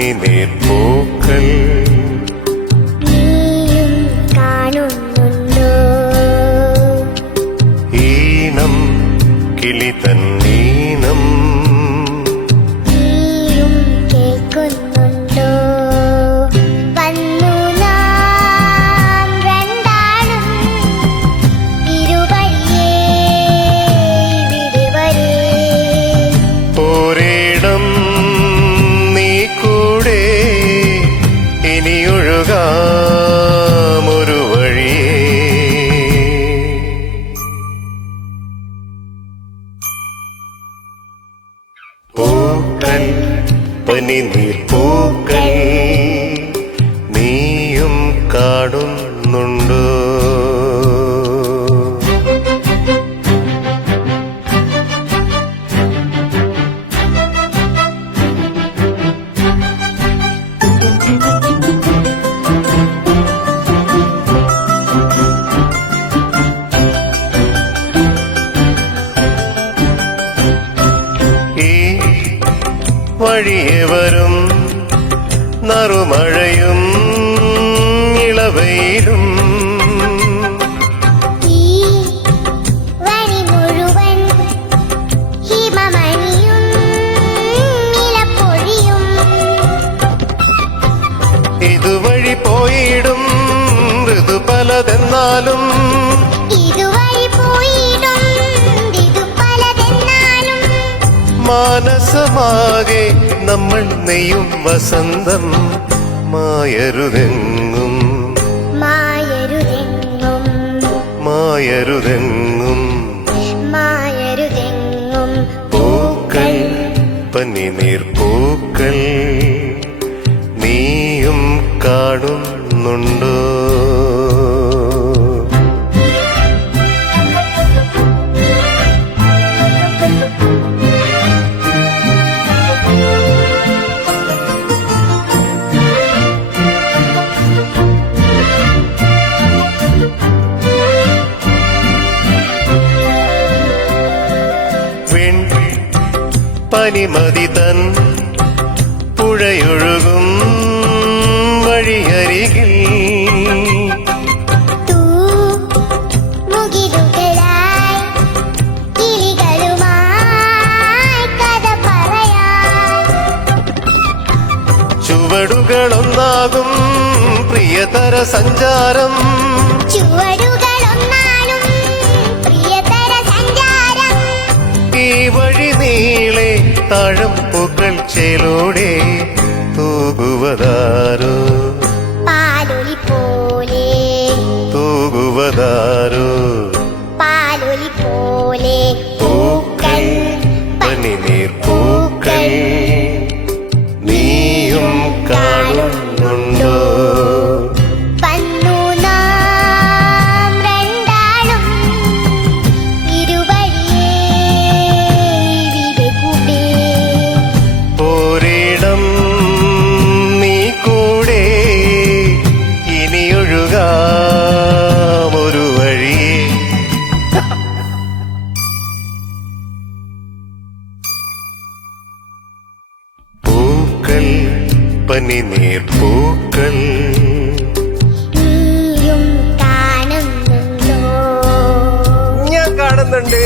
പനിനീർപ്പൂക്കൾ നീയും കാണുന്നുണ്ടോ? ഈണം കിളി തന്നീനം നീയും കേൾക്കുന്നുണ്ടോ? വന്നു നാം രണ്ടാളും ഇരുവഴിയേ ഇവിടെ വരെ. ഒരിടം നീ കൂടെ ഇനിയൊഴുകാമൊരു വഴിയേ. പൂക്കൾ പനിനീർപ്പൂക്കൾ നീയും കാണുന്നുണ്ടോ? ഈ വഴിയെ വരും നറുമഴയും ഇളവയിലും ഈ വഴി മുഴുവൻ ഹിമമണിയും നിലപ്പൊഴിയും. ഇതുവഴി പോയിടും ഋതു പലതെന്നാലും ഇതുവഴി പോയിടും ഇതു പലതെന്നാലും മാനസമാകെ നമ്മൾ നെയ്യും വസന്തം മായരുതെങ്ങും മായരുതെങ്ങും മായരുതെങ്ങും. മായരുതെങ്ങും. പൂക്കൾ പനിനീർപ്പൂക്കൾ നീയും കാണുന്നുണ്ടോ? പനിമതി തൻ പുഴയൊഴുകും വഴിയരികിൽ മുകിലുകളായി കിളികളുമായി കഥ പറയാം. ചുവടുകളൊന്നാകും പ്രിയതര സഞ്ചാരം ചുവടുകളൊന്നാലും പ്രിയതര സഞ്ചാരം. ഈ വഴി നീളെ താഴമ്പൂക്കൾ ചേലോടെ തൂകുവതാരോ പാലൊലി പോലെ തൂകുവതാരോ. പാലൊലി പോലെ. പൂക്കൾ പനിനീർപ്പൂക്കൾ നീയും കാണുന്നുണ്ടോ? വന്നു നാം രണ്ടാളും ഇരുവഴിയേ ഇവിടെ കൂടെ. ഒരിടം നീ കൂടെ ഇനിയൊഴുകാമൊരു വഴിയേ. പൂക്കൾ പനിനീർപ്പൂക്കൾ നീയും കാണുന്നുണ്ടോ? ഞാൻ കാണുന്നുണ്ട്.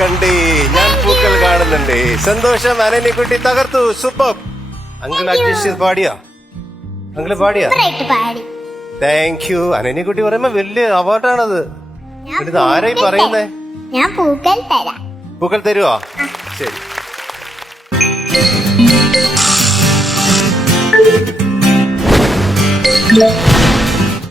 കണ്ടേ, ഞാൻ പൂക്കൾ കാണുന്നുണ്ട്. സന്തോഷം. അനന്യക്കുട്ടി തകർത്തു. സൂപ്പർ. അങ്കിൾ അഡ്ജസ്റ്റ് ചെയ്ത് പാടിയാ? അങ്കിള് പാടിയാ? സൂപ്പറായിട്ട് പാടി. Thank you. അനന്യക്കുട്ടി പറയുമ്പോ വലിയ അവാർഡാണത്. ഇത് ആരായി പറയുന്നേ? ഞാൻ പൂക്കൾ തരാം. പൂക്കൾ തരുവോ? ശരി.